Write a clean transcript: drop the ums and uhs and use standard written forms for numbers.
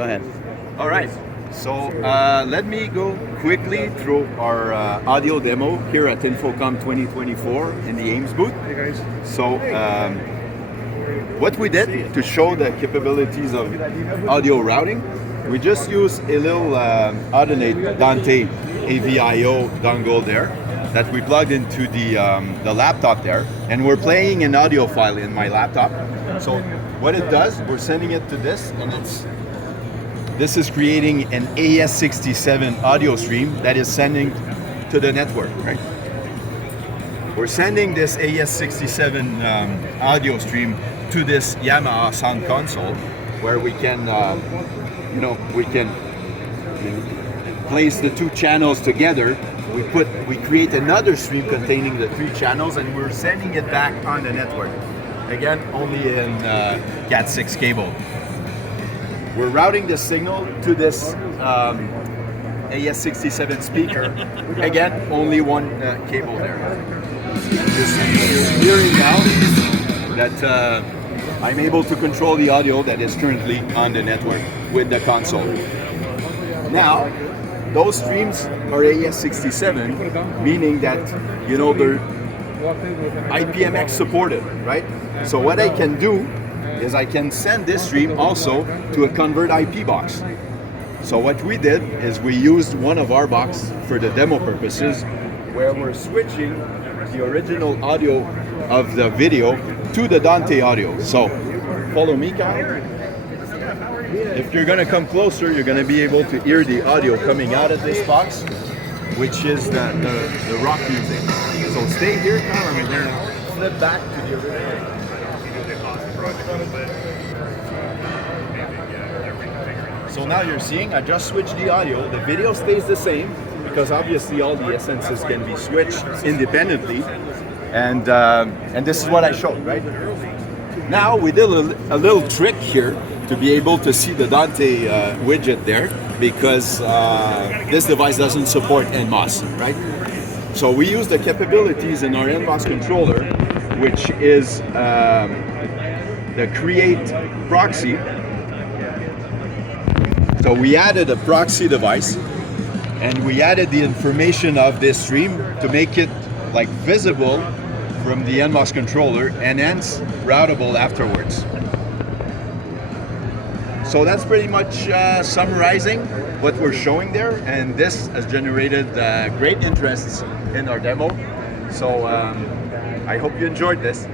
Go ahead. All right. So let me go quickly through our audio demo here at InfoComm 2024 in the Ames booth. Hey guys. So what we did to show the capabilities of audio routing, we just used a little Andre Dante AVIO dongle there that we plugged into the laptop there, and we're playing an audio file in my laptop. So what it does, we're sending it to this, and this is creating an AES67 audio stream that is sending to the network, right? We're sending this AES67 audio stream to this Yamaha sound console, where we can, we can place the two channels together. We create another stream containing the three channels, and we're sending it back on the network. Again, only in Cat6 cable. We're routing the signal to this AES67 speaker. Again, only one cable there. Just hearing now that I'm able to control the audio that is currently on the network with the console. Now, those streams are AES67, meaning that, they're IPMX supported, right? So what I can do is I can send this stream also to a convert IP box. So what we did is we used one of our boxes for the demo purposes, where we're switching the original audio of the video to the Dante audio. So follow me, Kyle. If you're gonna come closer, you're gonna be able to hear the audio coming out of this box, which is the rock music. So stay here, Kyle, and we're gonna flip back to the original. So now you're seeing, I just switched the audio. The video stays the same because obviously all the essences can be switched independently. And this is what I showed, right? Now we did a little trick here to be able to see the Dante widget there, because this device doesn't support NMOS, right? So we use the capabilities in our NMOS controller, which is the create proxy. So we added a proxy device, and we added the information of this stream to make it visible from the NMOS controller, and hence routable afterwards. So that's pretty much summarizing what we're showing there, and this has generated great interest in our demo. So I hope you enjoyed this.